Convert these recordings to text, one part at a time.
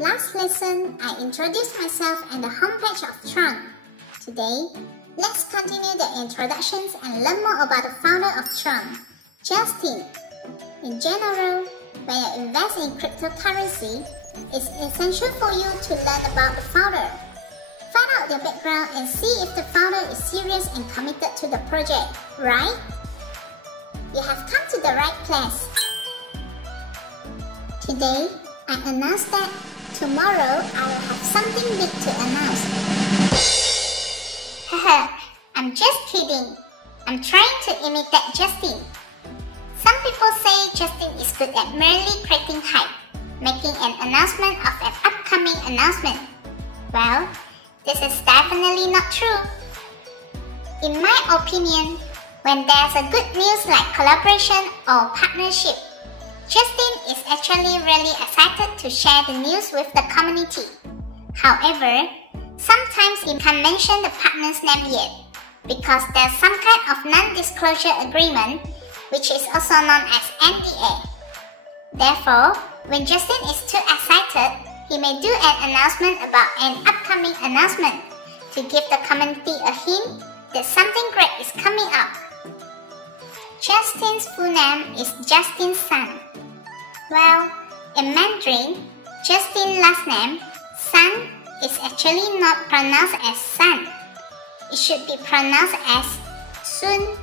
Last lesson, I introduced myself and the homepage of Tron. Today, let's continue the introductions and learn more about the founder of Tron, Justin. In general, when you invest in cryptocurrency, it's essential for you to learn about the founder. Find out their background and see if the founder is serious and committed to the project, right? You have come to the right place. Today, I announced that tomorrow I will have something big to announce. Haha, I'm just kidding. I'm trying to imitate Justin. Some people say Justin is good at merely creating hype, making an announcement of an upcoming announcement. Well, this is definitely not true. In my opinion, when there's a good news like collaboration or partnership, Justin is actually really excited to share the news with the community. However, sometimes he can't mention the partner's name yet, because there's some kind of non-disclosure agreement, which is also known as NDA. Therefore, when Justin is too excited, he may do an announcement about an upcoming announcement to give the community a hint that something great is coming up. Justin's full name is Justin Sun. Well, in Mandarin, Justin's last name, Sun, is actually not pronounced as Sun. It should be pronounced as Sun.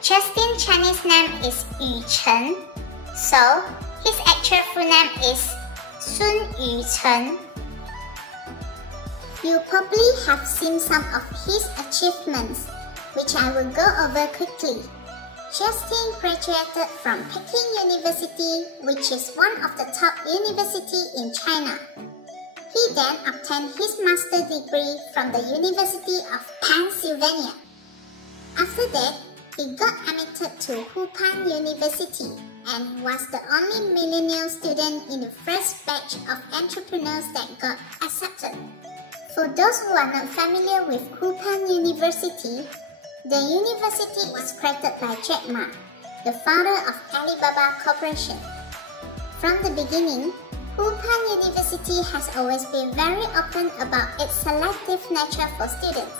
Justin's Chinese name is Yu Chen, so his actual full name is Sun Yu Chen. You probably have seen some of his achievements, which I will go over quickly. Justin graduated from Peking University, which is one of the top universities in China. He then obtained his master's degree from the University of Pennsylvania. After that, he got admitted to Hupan University and was the only millennial student in the first batch of entrepreneurs that got accepted. For those who are not familiar with Hupan University, the university was created by Jack Ma, the founder of Alibaba Corporation. From the beginning, Hupan University has always been very open about its selective nature for students.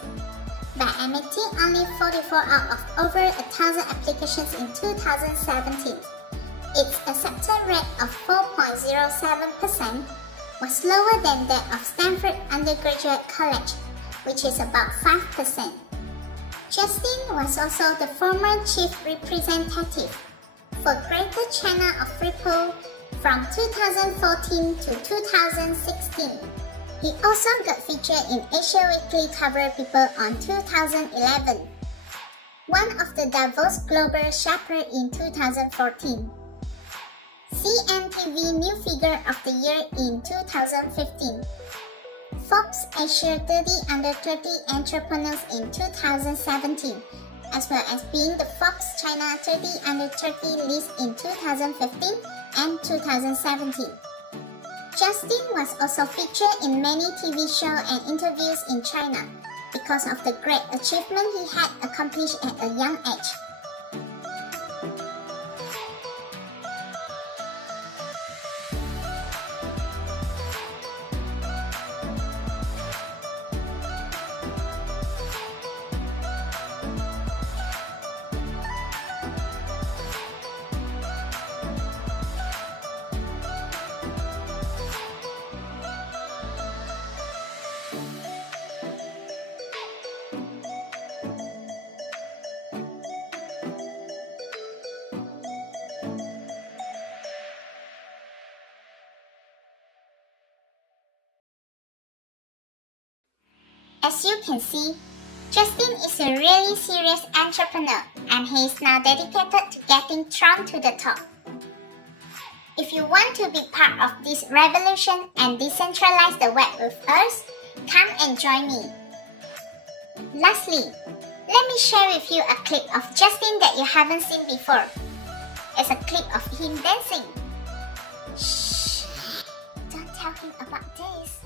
By admitting only 44 out of over 1,000 applications in 2017, its acceptance rate of 4.07% was lower than that of Stanford Undergraduate College, which is about 5%. Justin was also the former chief representative for Greater China of Ripple from 2014 to 2016. He also got featured in Asia Weekly cover People on 2011, one of the Davos Global Shopper in 2014, CNTV New Figure of the Year in 2015, Forbes Asia 30 Under 30 Entrepreneurs in 2017, as well as being the Forbes China 30 Under 30 list in 2015 and 2017. Justin was also featured in many TV shows and interviews in China because of the great achievement he had accomplished at a young age. As you can see, Justin is a really serious entrepreneur and he is now dedicated to getting Tron to the top. If you want to be part of this revolution and decentralize the web with us, come and join me. Lastly, let me share with you a clip of Justin that you haven't seen before. It's a clip of him dancing. Shh! Don't tell him about this.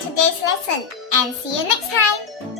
today's lesson and see you next time.